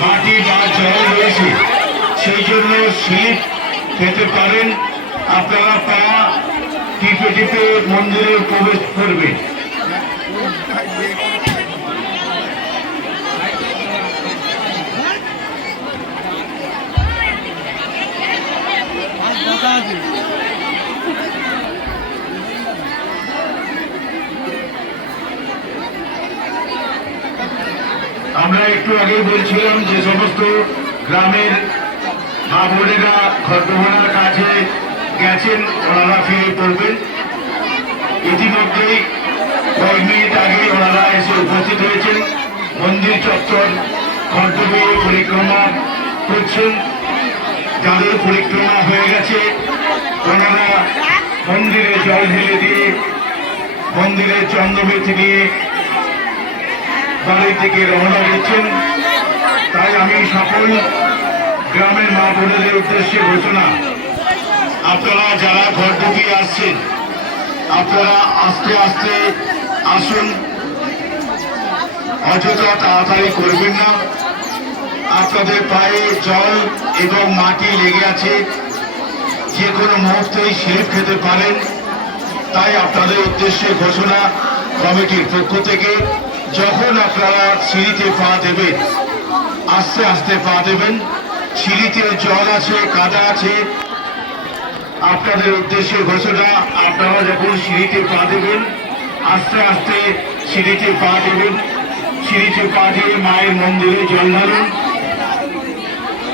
মাটি বা জল রয়েছে, সেই জন্য স্লিপ খেতে পারেন। আপনারা পা টিপে টিপে মন্দিরে প্রবেশ করবেন। আমরা একটু আগে বলছিলাম যে সমস্ত গ্রামের মা বোনেরা ঘটবনার কাছে গেছেন, ওনারা ফিরে পড়বেন। ইতিমধ্যেই কয়েক মিনিট আগে ওনারা এসে উপস্থিত হয়েছেন, মন্দির চত্বর ঘটবে পরিক্রমা করছেন। যাদের পরিক্রমা হয়ে গেছে ওনারা মন্দিরে জল ঢেলে দিয়ে মন্দিরের চন্দ্রবেদি নিয়ে বাড়ি থেকে রওনা দিচ্ছেন। তাই আমি সকল গ্রামের মা বোনেদের উদ্দেশ্যে ঘোষণা, আপনারা যারা ঘরডুবি আসছেন আপনারা আস্তে আস্তে আসুন, অযথা তাড়াতাড়ি করবেন না। আপনাদের পায়ে জল এবং মাটি লেগে আছে, যে কোনো মুহূর্তেই স্লিপ খেতে পারেন। তাই আপনাদের উদ্দেশ্যে ঘোষণা কমিটির পক্ষ থেকে, যখন আপনারা সিঁড়িতে পা দেবেন আস্তে আস্তে পা দেবেন। সিঁড়িতে জল আছে, কাদা আছে। আপনাদের উদ্দেশ্যে ঘোষণা, আপনারা যখন সিঁড়িতে পা দেবেন আস্তে আস্তে সিঁড়িতে পা দেবেন। সিঁড়িতে পা দিয়ে মায়ের মন্দিরে জল ঢালুন।